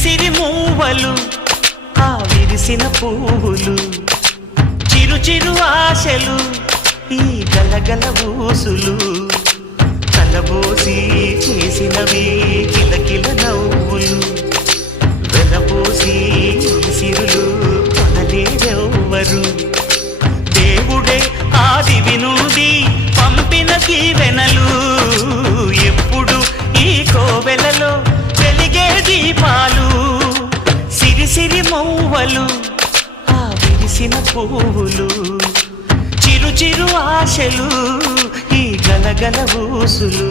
సిరి మూవలు ఆ విరిసిన పువ్వులు చిరు చిరు ఆశలు ఈ గలగల ఊసులు కలబోసి చేసినవి కిలకిల నవ్వులు వెలబోసి సిరులు కొనలేరెవ్వరు దేవుడే ఆదివి నుండి పంపిన దీవెనలు ఎప్పుడు ఈ కోవెలలో వెలిగే దీపాలు సిరి సిరి మౌవలు ఆ విరిసిన పువ్వులు చిరు చిరు ఆశలు ఈ గలగల ఊసులు